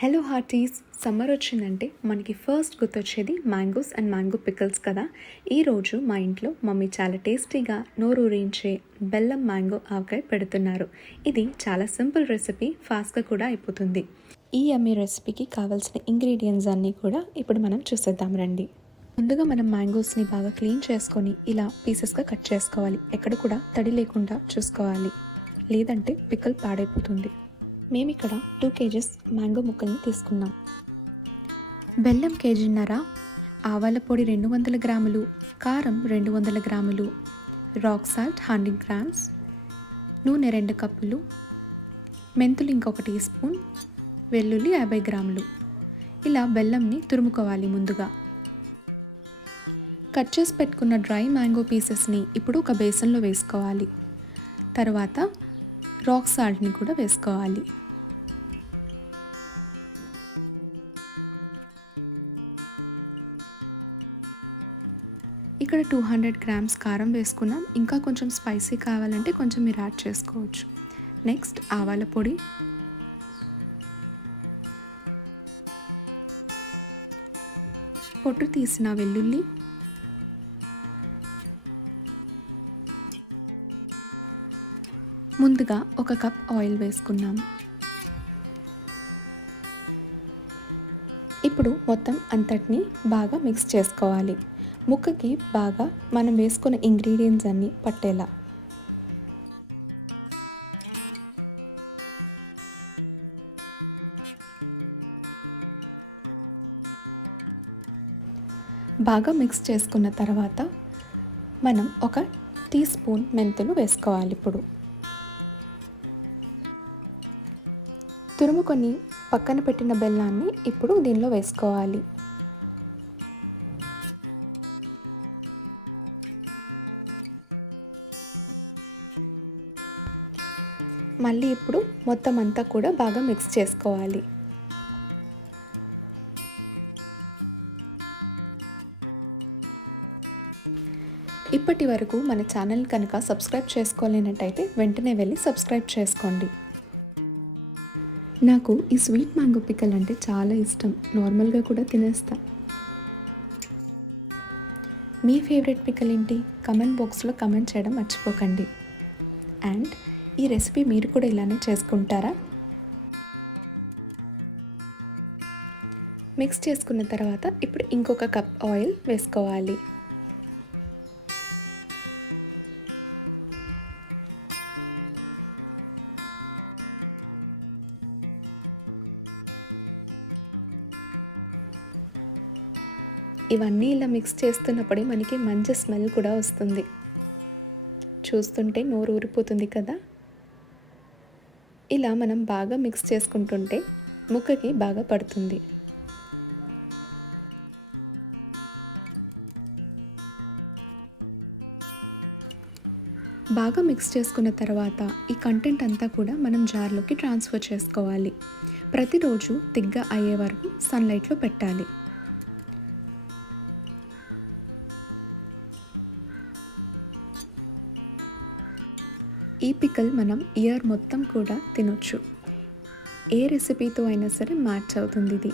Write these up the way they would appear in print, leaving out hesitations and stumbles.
Hello హార్టీస్, summer వచ్చిందంటే మనకి first గుర్తొచ్చేది మ్యాంగోస్ అండ్ మ్యాంగో పికల్స్ కదా. ఈరోజు మా ఇంట్లో మమ్మీ చాలా టేస్టీగా నోరూరించే బెల్లం మ్యాంగో ఆవకాయ పెడుతున్నారు. ఇది చాలా సింపుల్ రెసిపీ, ఫాస్ట్గా కూడా అయిపోతుంది. ఈ యమ్మీ రెసిపీకి కావాల్సిన ఇంగ్రీడియంట్స్ అన్నీ కూడా ఇప్పుడు మనం చూసేద్దాం రండి. ముందుగా మనం మ్యాంగోస్ని బాగా క్లీన్ చేసుకొని ఇలా పీసెస్గా కట్ చేసుకోవాలి. ఎక్కడ కూడా తడి లేకుండా చూసుకోవాలి, లేదంటే పికల్ పాడైపోతుంది. మేము ఇక్కడ 2 kgs మ్యాంగో ముక్కల్ని తీసుకున్నాం. బెల్లం కేజీన్నర, ఆవాల పొడి 200 గ్రాములు, కారం 200 గ్రాములు, రాక్ సాల్ట్ 100 grams, నూనె 2 కప్పులు, మెంతులు ఇంకొక టీ స్పూన్, వెల్లుల్లి 50 గ్రాములు. ఇలా బెల్లంని తురుముకోవాలి. ముందుగా కట్ చేసి పెట్టుకున్న డ్రై మ్యాంగో పీసెస్ని ఇప్పుడు ఒక బేసన్లో వేసుకోవాలి. తర్వాత రాక్ సాల్ట్ని కూడా వేసుకోవాలి. ఇక్కడ 200 grams కారం వేసుకున్నాం. ఇంకా కొంచెం స్పైసీ కావాలంటే కొంచెం మీరు యాడ్ చేసుకోవచ్చు. నెక్స్ట్ ఆవాల పొడి, పొట్టు తీసిన వెల్లుల్లి, ముందుగా 1 కప్ ఆయిల్ వేసుకున్నాం. ఇప్పుడు మొత్తం అంతటిని బాగా మిక్స్ చేసుకోవాలి. ముక్కకి బాగా మనం వేసుకున్న ఇంగ్రీడియంట్స్ అన్నీ పట్టేలా. బాగా మిక్స్ చేసుకున్న తర్వాత మనం 1 టీ స్పూన్ మెంతులు వేసుకోవాలి. ఇప్పుడు తురుముకొని పక్కన పెట్టిన బెల్లాన్ని ఇప్పుడు దీనిలో వేసుకోవాలి. మళ్ళీ ఇప్పుడు మొత్తం అంతా కూడా బాగా మిక్స్ చేసుకోవాలి. ఇప్పటి వరకు మన ఛానల్ కనుక సబ్స్క్రైబ్ చేసుకోలేనట్టయితే వెంటనే వెళ్ళి సబ్స్క్రైబ్ చేసుకోండి. నాకు ఈ స్వీట్ మ్యాంగో పికల్ అంటే చాలా ఇష్టం. నార్మల్గా కూడా తినేస్తా. మీ ఫేవరెట్ పికల్ ఏంటి? కమెంట్ బాక్స్లో కమెంట్ చేయడం మర్చిపోకండి. అండ్ ఈ రెసిపీ మీరు కూడా ఇలానే చేసుకుంటారా? మిక్స్ చేసుకున్న తర్వాత ఇప్పుడు ఇంకొక కప్ ఆయిల్ వేసుకోవాలి. ఇవన్నీ ఇలా మిక్స్ చేస్తున్నప్పుడే మనకి మంచి స్మెల్ కూడా వస్తుంది. చూస్తుంటే నోరు ఊరిపోతుంది కదా. ఇలా మనం బాగా మిక్స్ చేసుకుంటుంటే ముక్కకి బాగా పడుతుంది. బాగా మిక్స్ చేసుకున్న తర్వాత ఈ కంటెంట్ అంతా కూడా మనం జార్లోకి ట్రాన్స్ఫర్ చేసుకోవాలి. ప్రతిరోజు తిగ్గా అయ్యే వరకు సన్లైట్లో పెట్టాలి. ఈ పికల్ మనం ఇయర్ మొత్తం కూడా తినొచ్చు. ఏ రెసిపీతో అయినా సరే మ్యాచ్ అవుతుంది. ఇది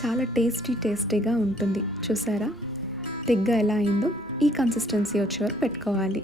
చాలా టేస్టీగా ఉంటుంది. చూసారా తిగ్గా ఎలా అయిందో? ఈ కన్సిస్టెన్సీ వచ్చే వరకు పెట్టుకోవాలి.